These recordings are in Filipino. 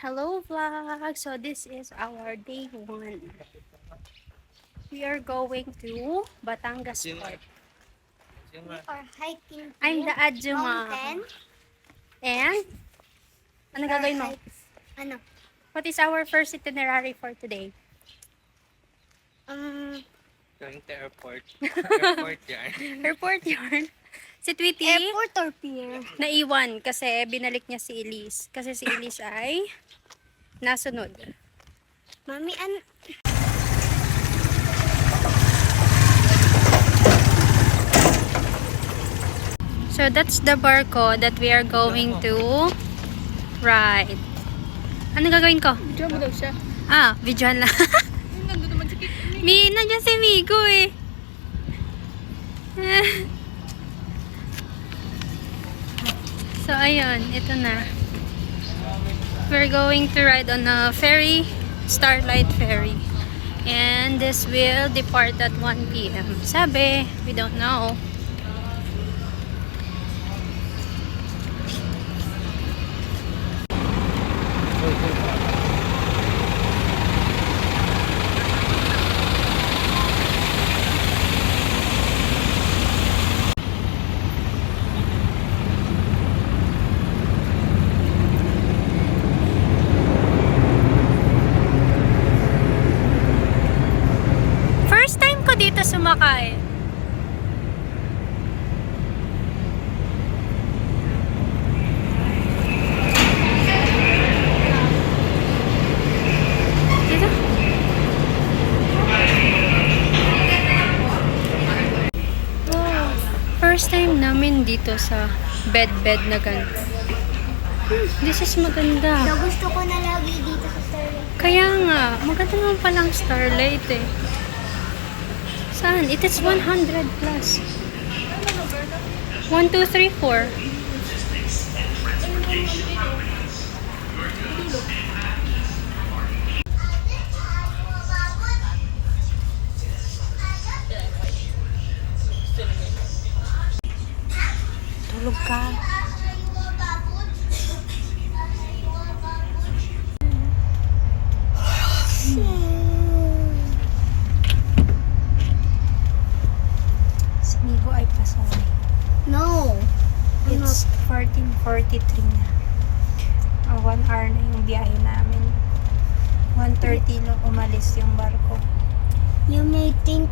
Hello vlog! So this is our day 1. We are going to Batangas Park. We are hiking I'm to the Adjuma. mountain. And, ano gagawin mo? Ano? What is our first itinerary for today? Going to airport. Airport yan. Airport yarn. Si Tweety, Airport or pier? naiwan kasi binalik niya si Elise. Kasi si Elise ay nasunod. Mami, So that's the barko that we are going to ride. Ano gagawin ko? Diyan mo daw siya. Videoan lang. Nandun naman si Kit. Nandiyan si Migo eh. So ayun, ito na. We're going to ride on a ferry, Starlight Ferry. And this will depart at 1 p.m. Sabi, we don't know. First time ko dito sumakay. Dito? Wow. First time namin dito sa bed na ganito. This is maganda. gusto ko na lagi dito sa Starlight. Kaya nga, maganda naman palang Starlight eh. Saan? It is 100 plus. 1, 2, 3, 4. Tulog ka. Si Migo ay pasaway. No. It's 14:43 na. 1 hour na yung biyahe namin. 1:30 lang umalis yung barko. You may think,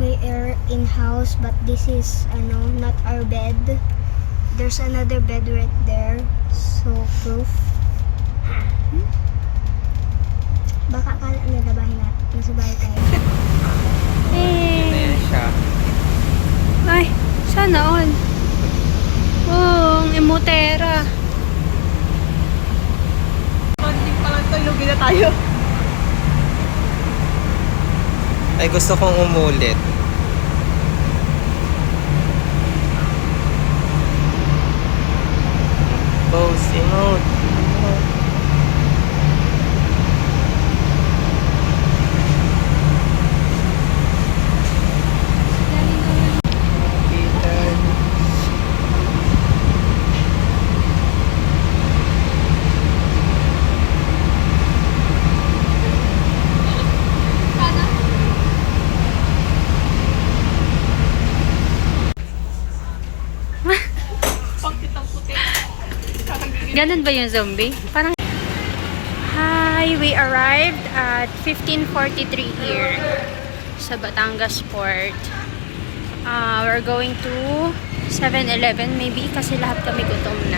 may air in-house, but this is, not our bed. There's another bed right there. So, proof. Baka akala nila bahay natin. Nasa bahay tayo. Yun na yan siya. Ay, sana all. Oh, ang emotera. Hindi pa lang tayo, lugi na tayo. Ay, gusto kong umulit. Pose, emote. Ganun ba yung zombie? Parang... Hi! We arrived at 15:43 here sa Batangas Port. We're going to 7-Eleven maybe kasi lahat kami gutom na.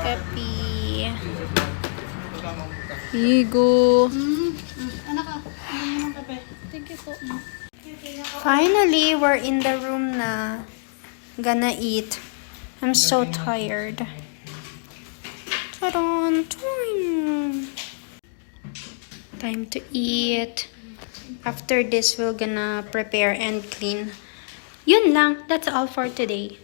Kapi. Igo. Thank you po. Finally, we're in the room na. Gonna eat. I'm so tired. Taran! Time to eat. After this, we're gonna prepare and clean. Yun lang. That's all for today.